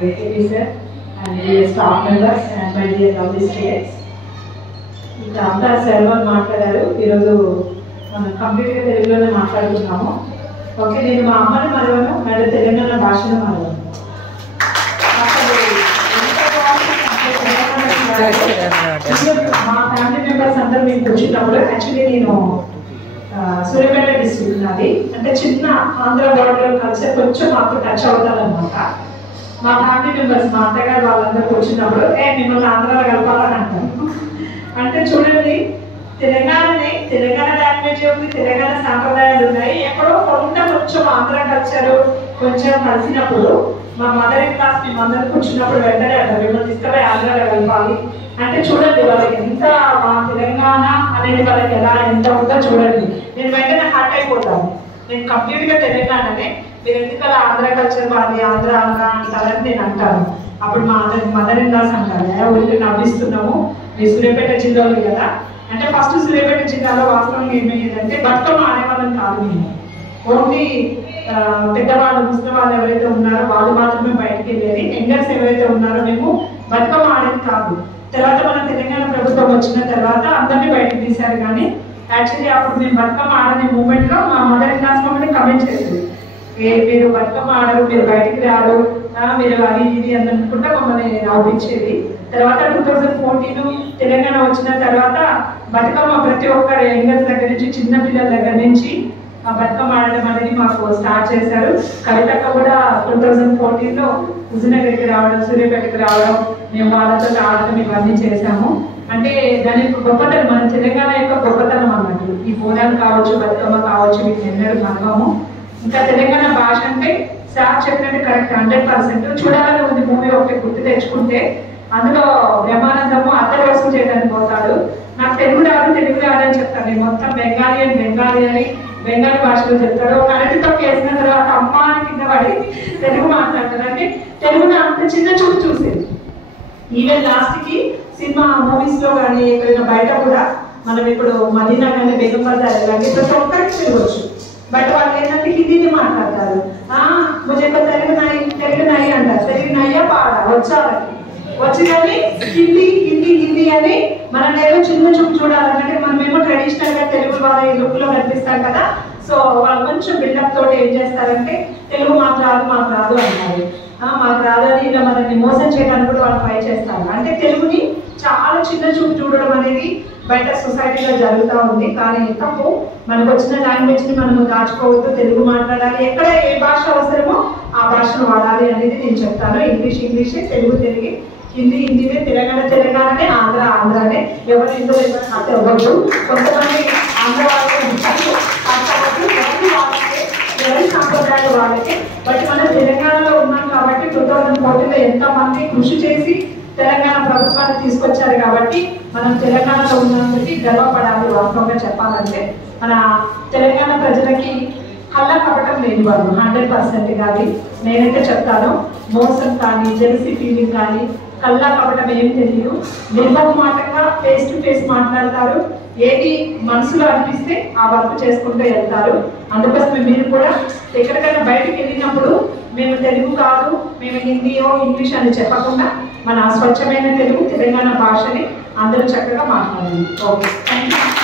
AKP sir and dear staff members and my dear lovely students. ఇంకా అంతా సెలవులు మాట్లాడారు. ఈరోజు మనం కంప్లీట్గా తెలుగులోనే మాట్లాడుతున్నాము. ఓకే, నేను మా అమ్మని మరవను, మరి తెలంగాణ భాషను మరవను. మా ఫ్యామిలీ మెంబర్స్ అందరూ మేము కూర్చున్నప్పుడు యాక్చువల్లీ నేను సూర్యాపేట డిస్ట్రిక్ట్ నాది, అంటే చిన్న ఆంధ్ర బార్డర్ కల్చర్ కొంచెం మాకు టచ్ అవుతారనమాట. మా ఫ్యామిలీ మెంబర్స్ మా అత్తగారు వాళ్ళందరూ కూర్చున్నప్పుడు మిమ్మల్ని ఆంధ్రాలో కలపాలని అంటారు. అంటే చూడండి, తెలంగాణ లాంగ్వేజ్ ఉంది, తెలంగాణ సాంప్రదాయాలు ఉన్నాయి. ఎక్కడో కొంచెం ఆంధ్ర కల్చర్ కొంచెం కలిసినప్పుడు మా మదర్ ఇన్ క్లాస్ మేమందరం కూర్చున్నప్పుడు వెంటనే అంటారు మిమ్మల్ని తీసుకుపోయి ఆంధ్రాలో కలపాలి అంటే. చూడండి వాళ్ళకి ఎంత మా తెలంగాణ అనేది వాళ్ళకి ఎలా ఎంత ఉందో చూడండి. నేను వెంటనే హార్ట్ అయిపోతాను. నేను కంప్లీట్గా తెలంగాణనే, మీరు ఎందుకలా ఆంధ్ర కల్చర్ వాళ్ళది ఆంధ్ర అంటారని నేను అంటాను. అప్పుడు మా మదర్ ఇన్ క్లాస్ అంటారు ఊరికి నవ్విస్తున్నాము, మీ సూర్యాపేట జిల్లాలో కదా అంటే. ఫస్ట్ సూర్యాపేట జిల్లాలో వాస్తవంగా ఏమయ్యేదంటే బతుకమ్మ ఆడేవాళ్ళని కాదు మేము, ఓన్లీ పెద్దవాళ్ళు ముస్లిం వాళ్ళు ఎవరైతే ఉన్నారో వాళ్ళు మాత్రమే బయటకు వెళ్ళేది. యంగర్స్ ఎవరైతే ఉన్నారో మేము బతుకమ్మ ఆడేది కాదు. తర్వాత మన తెలంగాణ ప్రభుత్వం వచ్చిన తర్వాత అందరినీ బయటకు తీశారు. కానీ యాక్చువల్లీ అప్పుడు మేము బతుకమ్మ ఆడనే మూమెంట్లో మా మదర్ ఇన్ క్లాస్ మమ్మల్ని కమెంట్ చేసేది, మీరు బతుకమ్మ ఆడరు, మీరు బయటికి రారు, మీరు అది ఇది అని అనుకుంటా మమ్మల్ని నవ్వించేది. తర్వాత 2014 తెలంగాణ వచ్చిన తర్వాత బతుకమ్మ ప్రతి ఒక్కరు యంగర్స్ దగ్గర నుంచి చిన్న పిల్లల దగ్గర నుంచి ఆ బతుకమ్మ ఆడడం అనేది మాకు స్టార్ట్ చేశారు. కవితక్క కూడా 2014లో హుజూర్నగర్కి రావడం, సూర్యాపేటకి రావడం, మేము వాళ్ళతో ఆడటం ఇవన్నీ చేశాము. అంటే దాని యొక్క గొప్పతనం, మన తెలంగాణ యొక్క గొప్పతనం అన్నట్టు. ఈ బోనాలు కావచ్చు, బతుకమ్మ కావచ్చు, వీటిని ఎన్నడూ మనము. ఇంకా తెలంగాణ భాష అంటే సార్ చెప్పినట్టు కరెక్ట్ 100%. చూడాలని ఉంది మూవీ ఒకటి గుర్తు తెచ్చుకుంటే, అందులో బ్రహ్మానందము అద్దరి వసూలు చేయడానికి పోతాడు. నాకు తెలుగు రాదు అని చెప్తాను, నేను మొత్తం బెంగాలీ అని బెంగాలీ భాషలో చెప్తాడు. ఒక అరటితో వేసిన తర్వాత అమ్మాని కింద పడి తెలుగు మాట్లాడతాడు. అంటే తెలుగుని అంత చిన్న చూపు చూసేది. ఈవెన్ లాస్ట్కి సినిమా మూవీస్ లో కానీ ఎక్కడైనా బయట కూడా మనం ఇప్పుడు మదీనా కానీ బేగం బజార్ కానీ ప్రతి ఒక్కరికి తిరగవచ్చు. బట్ వాళ్ళు ఏంటంటే హిందీని మాట్లాడతారు. ముझे తెలుగు నాయి అంటారు. తెలుగు నయ్యా పాడ వచ్చి కానీ హిందీ అని మనం ఏదో చిన్న చూపు చూడాలంటే మనమేమో ట్రెడిషనల్ గా తెలుగు వాళ్ళ లుక్ లో కనిపిస్తాం కదా. సో వాళ్ళు కొంచెం బిల్డప్ తోటి ఏం చేస్తారంటే తెలుగు మాకు రాదు అంటారు. మాకు రాదు అని ఇలా మనల్ని మోసం చేయడానికి కూడా వాళ్ళు ట్రై చేస్తారు. అంటే తెలుగుని చాలా చిన్న చూపు చూడడం అనేది బయట సొసైటీలో జరుగుతూ ఉంది. కానీ తప్పు. మనకు వచ్చిన లాంగ్వేజ్ ని మనము దాచుకోవద్దు, తెలుగు మాట్లాడాలి. ఎక్కడ ఏ భాష అవసరమో ఆ భాషను వాడాలి అనేది నేను చెప్తాను. ఇంగ్లీషే, తెలుగు, హిందీనే, తెలంగాణనే, ఆంధ్రానే. ఎవరు ఇందులో అర్థం అవ్వద్దు. కొంతమంది ఆంధ్ర వాళ్ళకి ఎవరి సాంప్రదాయాలు వాళ్ళకి. బట్ మనం తెలంగాణలో ఉన్నాం కాబట్టి 2014లో ఎంతమంది కృషి చేసి తెలంగాణ ప్రభుత్వాన్ని తీసుకొచ్చారు కాబట్టి మనం తెలంగాణలో ఉన్నందుకు గర్వపడాలి. వాస్తవంగా చెప్పాలంటే మన తెలంగాణ ప్రజలకి కళ్ళ కపటం లేని వాళ్ళు 100% కానీ నేనైతే చెప్తాను. మోసం కానీ, జెలసీ ఫీలింగ్ కానీ, కళ్ళ కపటం ఏం తెలియదు. నిర్మమాటంగా ఫేస్ టు ఫేస్ మాట్లాడతారు. ఏది మనసులో అనిపిస్తే ఆ వర్క్ చేసుకుంటూ వెళ్తారు. అందుకోసమే మీరు కూడా ఎక్కడికైనా బయటకు వెళ్ళినప్పుడు మేము తెలుగు కాదు, మేము హిందీయో ఇంగ్లీష్ అని చెప్పకుండా మన స్వచ్ఛమైన తెలుగు తెలంగాణ భాషని అందరూ చక్కగా మాట్లాడండి. Okay, thank you.